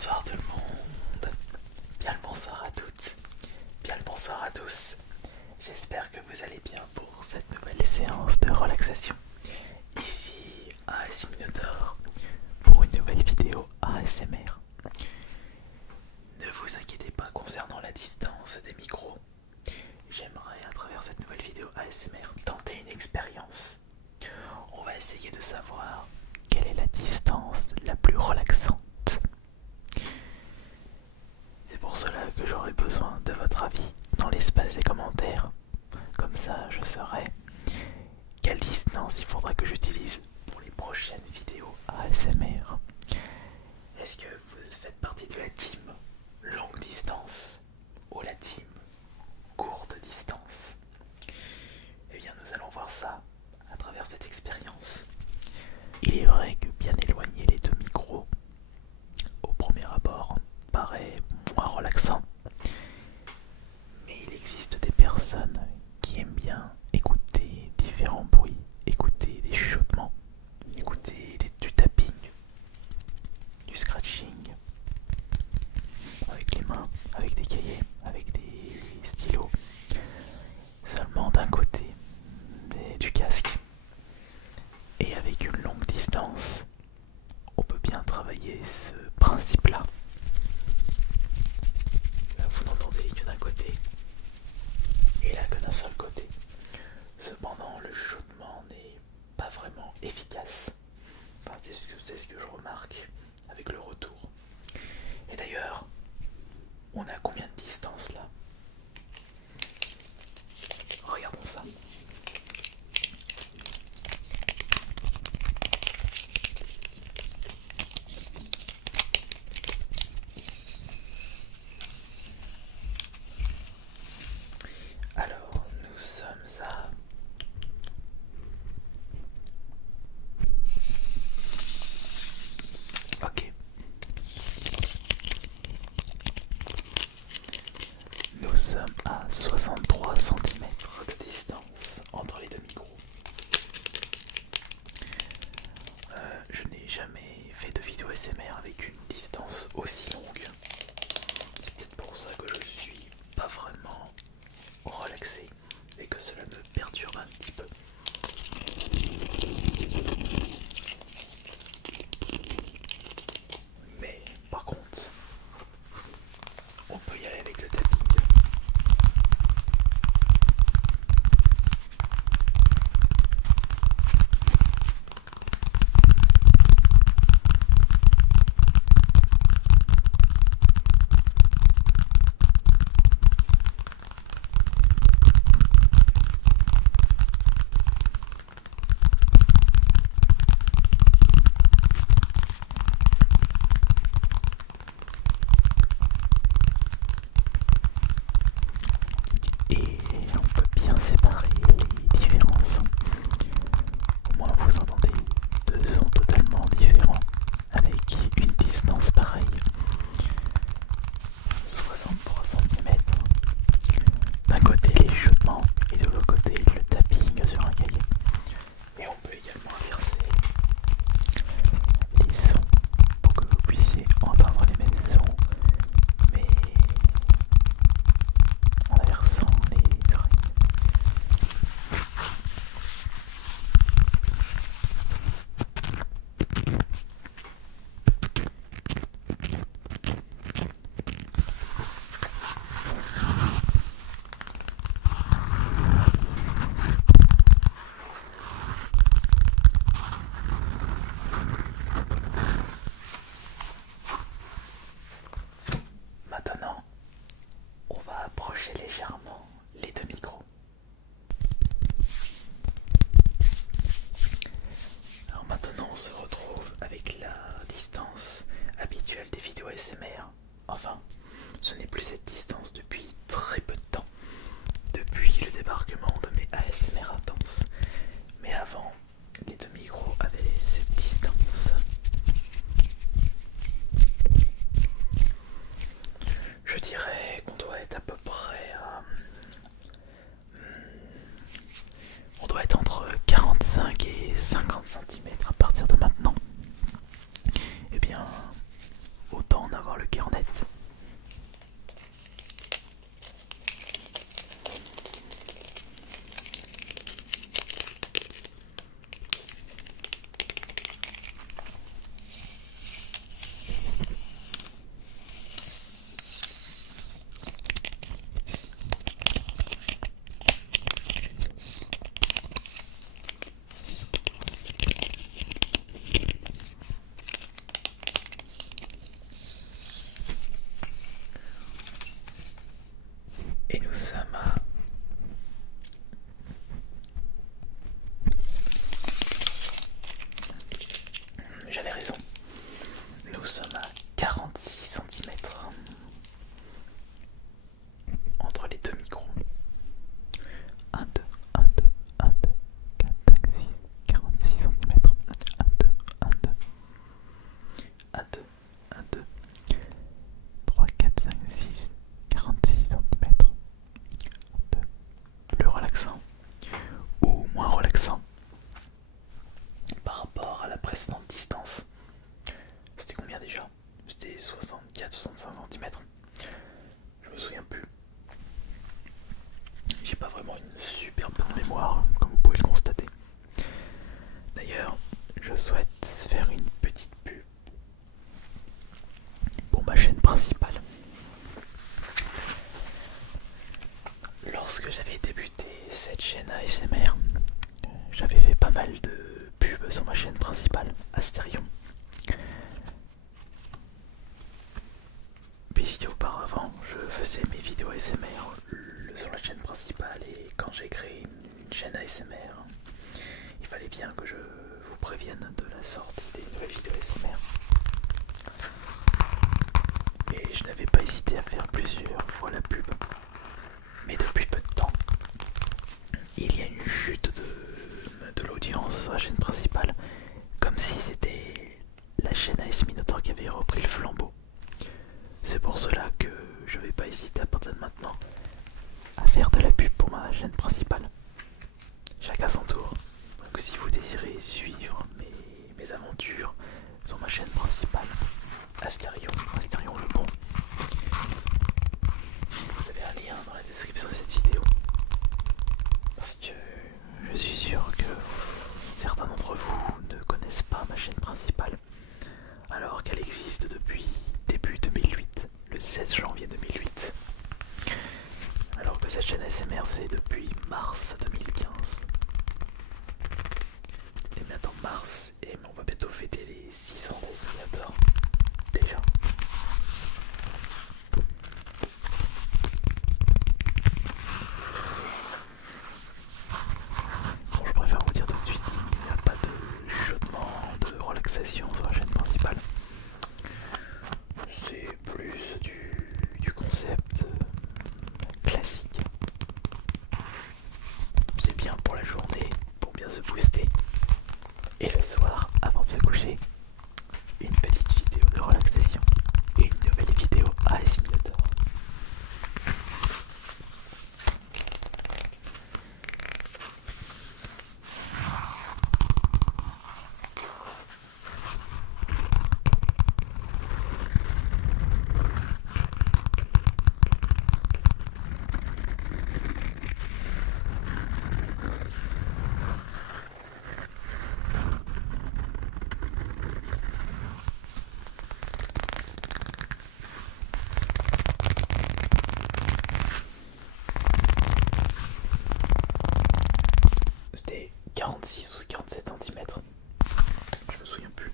bonsoir tout le monde, bien le bonsoir à toutes, bien le bonsoir à tous. J'espère que vous allez bien pour cette nouvelle séance de relaxation. Ici AS Minotaur pour une nouvelle vidéo ASMR. Ne vous inquiétez pas concernant la distance des micros. J'aimerais à travers cette nouvelle vidéo ASMR tenter une expérience. On va essayer de savoir quelle est la distance la plus relaxante. C'est pour cela que j'aurai besoin de votre avis dans l'espace des commentaires. Comme ça, je saurai quelle distance il faudra que j'utilise pour les prochaines vidéos ASMR. Est-ce que vous faites partie de la team longue distance ou la team courte distance? Eh bien, nous allons voir ça à travers cette expérience. Il est vrai que bien éloigner les deux micros au premier abord paraît moins relaxant, mais il existe des personnes qui aiment bien écouter différents bruits, écouter des chuchotements, écouter du tapping, du scratching avec les mains, avec des cahiers, avec des stylos, seulement d'un côté du casque. Et avec une longue distance, on peut bien travailler ce principe-là. Vous n'entendez que d'un côté, et là que d'un seul côté. Cependant, le chuchotement n'est pas vraiment efficace. Enfin, c'est ce que je remarque avec le retour. Et d'ailleurs, on a combien de distance là? Regardons ça. Alors, nous sommes à ok. Nous sommes à 63 cm de distance entre les deux micros. Je n'ai jamais fait de vidéo ASMR avec une distance aussi longue. C'est peut-être pour ça que je suis pas vraiment relaxé et que cela me perturbe un petit peu. Mais par contre, on peut y aller avec le tapping. Et nous sommes à... J'avais raison. Nous sommes à 46 centimètres entre les deux micros. 1, 2, 1, 2, 1, 2, 4, 5, 6, 46 centimètres. 1, 2, 1, 2. 1, 2, 1, 2. 3, 4, 5, 6, 46 centimètres. 1, 2. Plus relaxant ou moins relaxant par rapport à la précédente distance. C'était combien déjà? C'était 64-65 cm. Je me souviens plus. J'ai pas vraiment une super bonne mémoire, comme vous pouvez le constater. D'ailleurs, je souhaite faire une petite pub pour ma chaîne principale. Lorsque j'avais débuté cette chaîne ASMR, j'avais fait pas mal de pubs sur ma chaîne principale, Asterion. Puisque auparavant, je faisais mes vidéos ASMR sur la chaîne principale, et quand j'ai créé une chaîne ASMR, il fallait bien que je vous prévienne de la sortie des nouvelles vidéos ASMR. Et je n'avais pas hésité à faire plusieurs fois la pub. Mais depuis peu de temps, il y a une chute de l'audience sur la chaîne principale, comme si c'était la chaîne AS Minotaur qui avait repris le flambeau. C'est pour cela que je vais pas hésiter à partir de maintenant à faire de la pub pour ma chaîne principale. Chacun son tour. Donc si vous désirez suivre mes aventures sur ma chaîne principale, Asterion le bon, vous avez un lien dans la description de cette vidéo. Parce que je suis sûr que certains d'entre vous ne connaissent pas ma chaîne principale, alors qu'elle existe depuis début 2008, le 16 janvier 2008. Alors que cette chaîne ASMR c'est depuis mars 2015. Et maintenant mars, et on va bientôt fêter les 6 ans d'Asminator. Déjà. Bon, je préfère vous dire tout de suite qu'il n'y a pas de chuchotement, de relaxation sur la chaîne principale. C'est plus du concept classique. C'est bien pour la journée, pour bien se booster. Et le soir, avant de se coucher, une petite vidéo de relaxation et une nouvelle vidéo AS Minotaur. C'était 46 ou 47 cm. Je me souviens plus.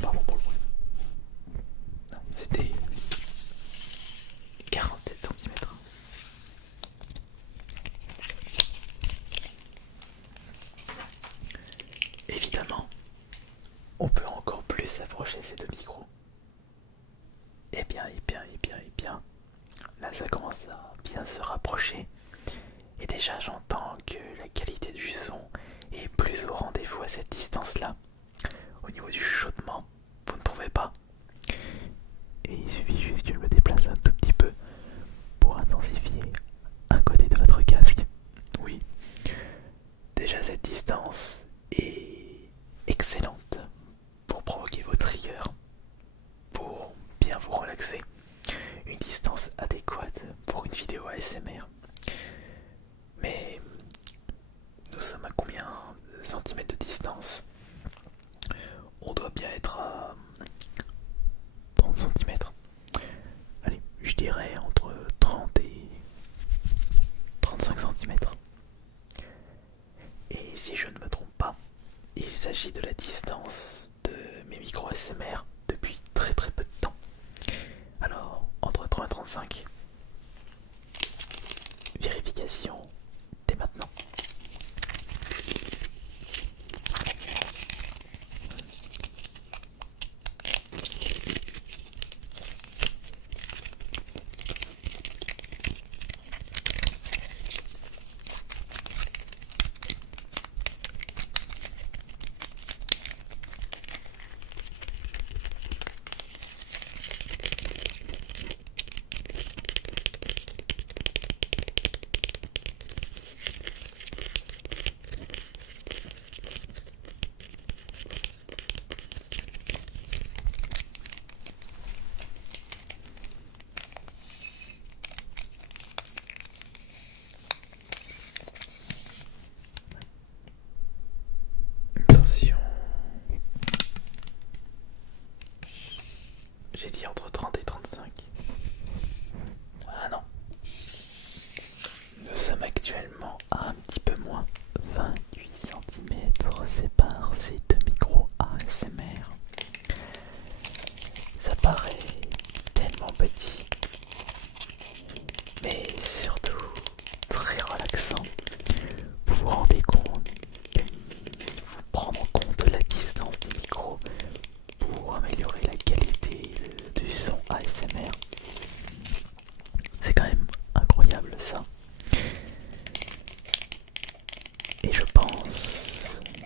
Pardon pour le bruit. Non, c'était 47 cm. Évidemment, on peut encore plus approcher ces deux micros. Et bien, là ça commence à bien se rapprocher. Et déjà j'entends que la qualité du son est plus au rendez-vous à cette distance-là. Au niveau du chuchotement, vous ne trouvez pas? Et il suffit juste que je me déplace un tout petit peu pour intensifier un côté de votre casque. Oui, déjà cette distance est excellente pour provoquer vos triggers, pour bien vous relaxer. Une distance adéquate pour une vidéo ASMR. actuellement à un petit peu moins 28 cm sépare ces deux micros ASMR. Ça paraît tellement petit, mais surtout très relaxant. Vous vous rendez compte qu'il faut prendre en compte la distance des micros pour améliorer la qualité du son ASMR. C'est quand même incroyable ça. Et je pense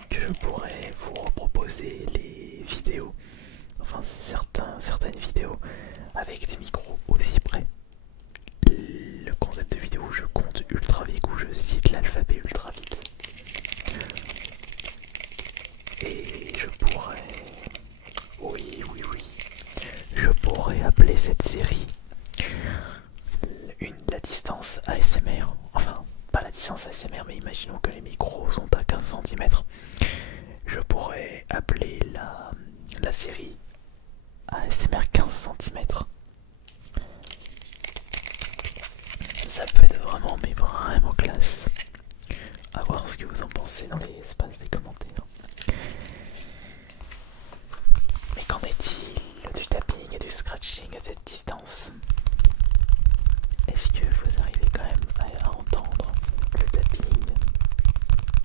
que je pourrais vous reproposer les vidéos, enfin certaines vidéos avec des micros aussi près. Le concept de vidéo où je compte ultra vite, où je cite l'alphabet ultra vite. Et je pourrais... Oui, je pourrais appeler cette série la distance ASMR. Enfin, pas la distance ASMR, mais imaginons que les micros sont à 15 cm. Je pourrais appeler la série ASMR 15 cm. Ça peut être vraiment, mais vraiment classe. À voir ce que vous en pensez dans l'espace des commentaires. Mais qu'en est-il du tapping et du scratching à cette distance? Est-ce que vous arrivez quand même à entendre le tapping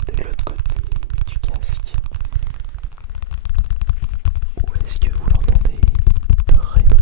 de l'autre côté du casque? Ou est-ce que vous l'entendez très peu?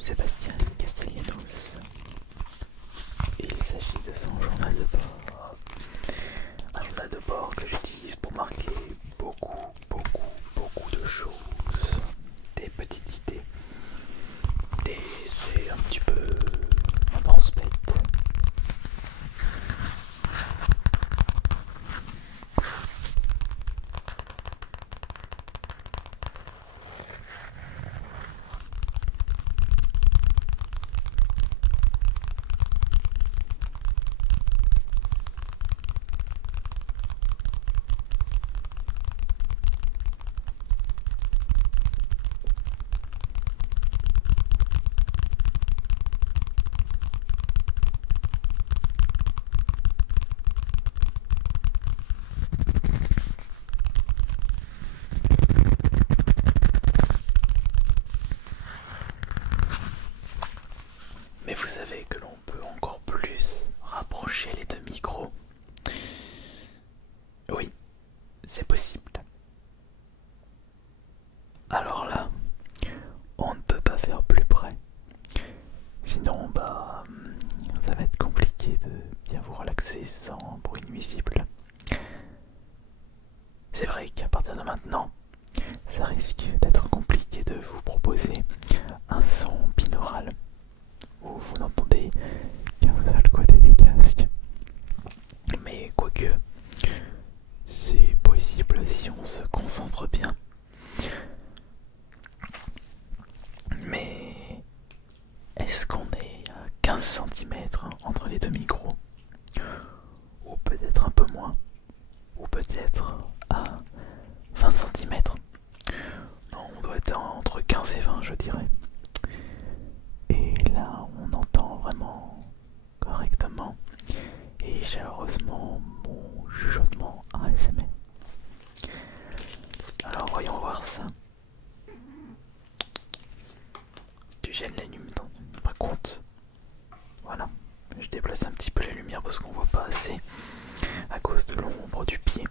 Sébastien Castellanos. Il s'agit de son journal de bord. Un journal de bord que j'utilise pour marquer beaucoup de choses. Des petites idées. C'est un petit peu un pense-bête. Mais vous savez que l'on peut encore plus rapprocher les deux micros. Oui, c'est possible. Alors là, on ne peut pas faire plus près. Sinon, ça va être compliqué de bien vous relaxer sans bruit nuisible. C'est vrai qu'à partir de maintenant, ça risque d'être compliqué de vous proposer un son binaural où vous n'entendez qu'un seul côté des casques. Mais quoique, c'est possible si on se concentre bien. Mais est-ce qu'on est à 15 cm entre les deux micros? Ou peut-être un peu moins? Ou peut-être à 20 cm? Non, on doit être entre 15 et 20, je dirais. Et là, on entend vraiment correctement et chaleureusement mon chuchotement ASMR. Alors voyons voir ça. Tu gênes les lumières, pas compte. Voilà, je déplace un petit peu les lumières parce qu'on voit pas assez à cause de l'ombre du pied.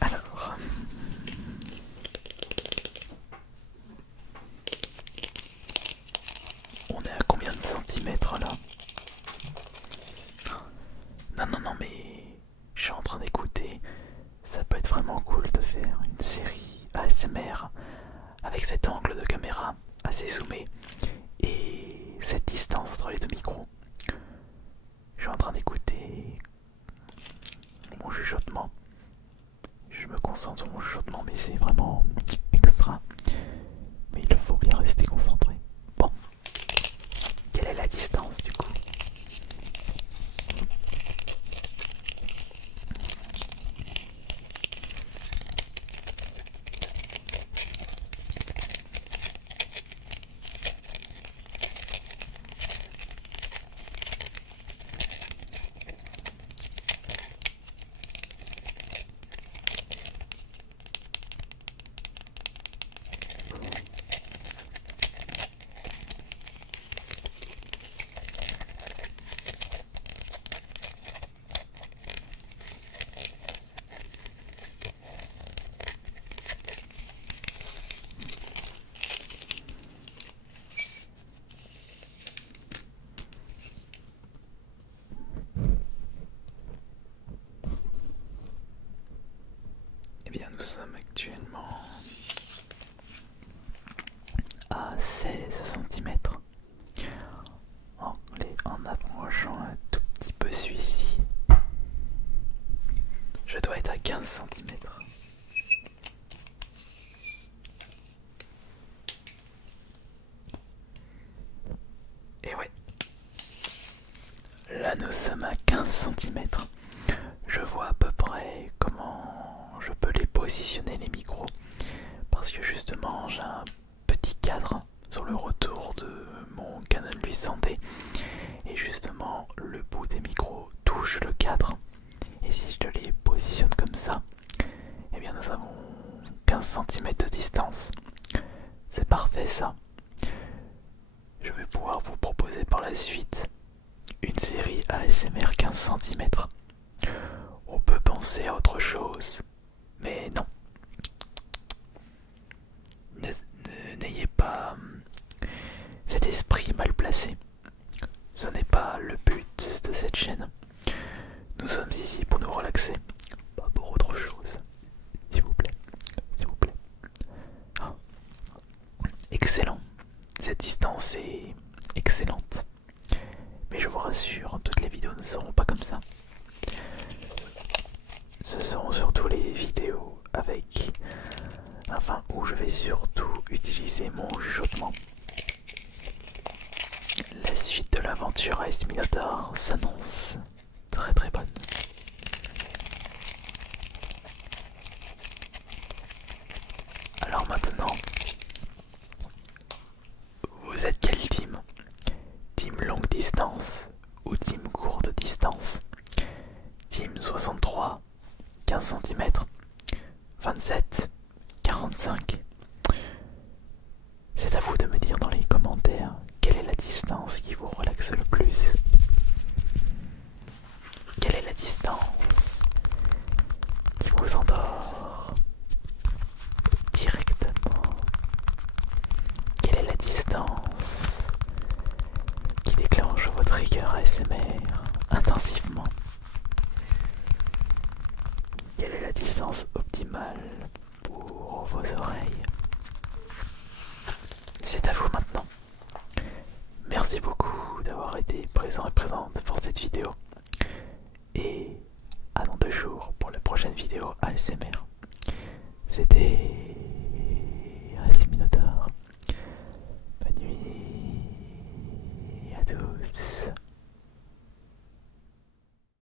Alors, on est à combien de centimètres là? Non, mais je suis en train d'écouter. Ça peut être vraiment cool de faire une série ASMR avec cet angle de caméra assez zoomé et cette distance entre les deux micros. à 16 cm. En approchant un tout petit peu celui-ci, je dois être à 15 cm. Et ouais, là nous sommes à 15 cm. Je vois à peu près comment je peux les positionner les micros, parce que justement j'ai un petit cadre sur le retour de mon Canon 800D et justement le bout des micros touche le cadre, et si je les positionne comme ça, eh bien nous avons 15 cm de distance. C'est parfait ça. Je vais pouvoir vous proposer par la suite une série ASMR 15 cm. On peut penser à autre chose, mais non. N'ayez pas cet esprit mal placé. Ce n'est pas le but de cette chaîne. Nous sommes ici pour nous relaxer, pas pour autre chose. S'il vous plaît, s'il vous plaît. Oh. Excellent. Cette distance est excellente. Mais je vous rassure, toutes les vidéos ne seront pas comme ça. Ce seront surtout les vidéos avec... Enfin, où je vais surtout utiliser mon chuchotement. La suite de l'aventure AS Minotaur s'annonce très très bonne. Alors maintenant, vous êtes quelle team? Team longue distance ou team courte distance? Team 63, 15 cm, 27, 45. C'est à vous de me dire dans les commentaires quelle est la distance qui vous relaxe le plus. Quelle est la distance qui vous endort directement? Quelle est la distance qui déclenche votre rigueur ASMR intensivement? Quelle est la distance optimale pour vos oreilles? C'est à vous maintenant. Merci beaucoup d'avoir été présent et présente pour cette vidéo.